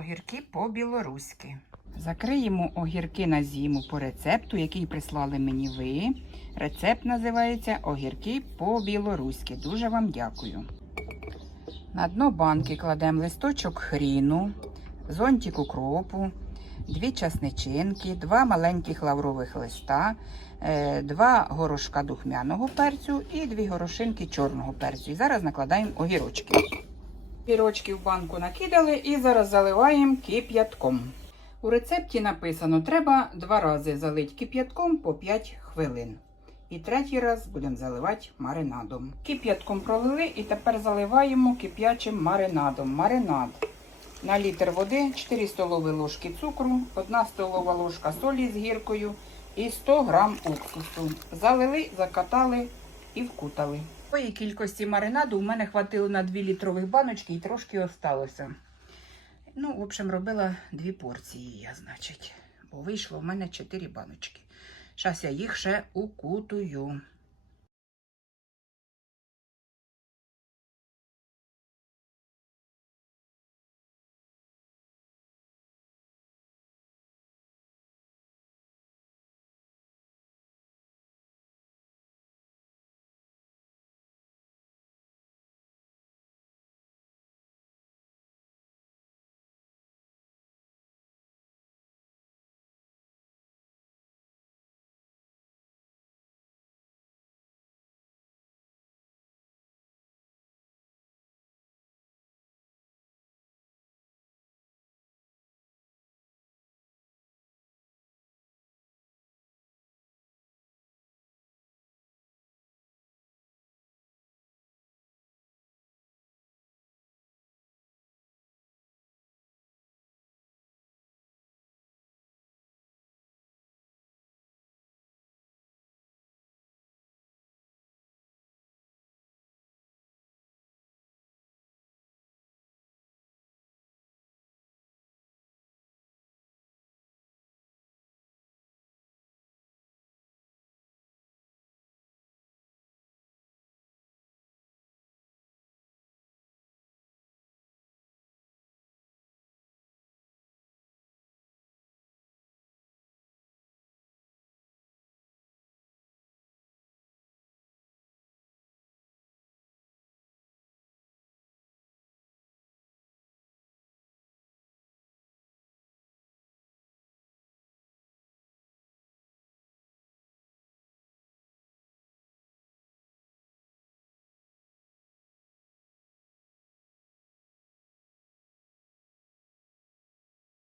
огірки по-білоруськи. Закриємо огірки на зиму по рецепту, який прислали мені ви. Рецепт називається огірки по-білоруськи. Дуже вам дякую. На дно банки кладемо листочок хріну, зонтик укропу, дві часничинки, два маленьких лаврових листа, е, два горошка духмяного перцю і дві горошинки чорного перцю. І зараз накладаємо огірочки. Огірочки в банку накидали і зараз заливаємо кип'ятком. У рецепті написано, треба два рази залити кип'ятком по 5 хвилин. І третій раз будемо заливати маринадом. Кип'ятком пролили і тепер заливаємо кип'ячим маринадом. Маринад на літр води, 4 столові ложки цукру, 1 столова ложка солі з гіркою і 100 грам уксусу. Залили, закатали і вкутали. Такої кількості маринаду у мене хватило на 2 літрових баночки і трошки осталося. Ну, в общем, робила дві порції я, значить. Бо вийшло в мене 4 баночки. Зараз я їх ще укутую.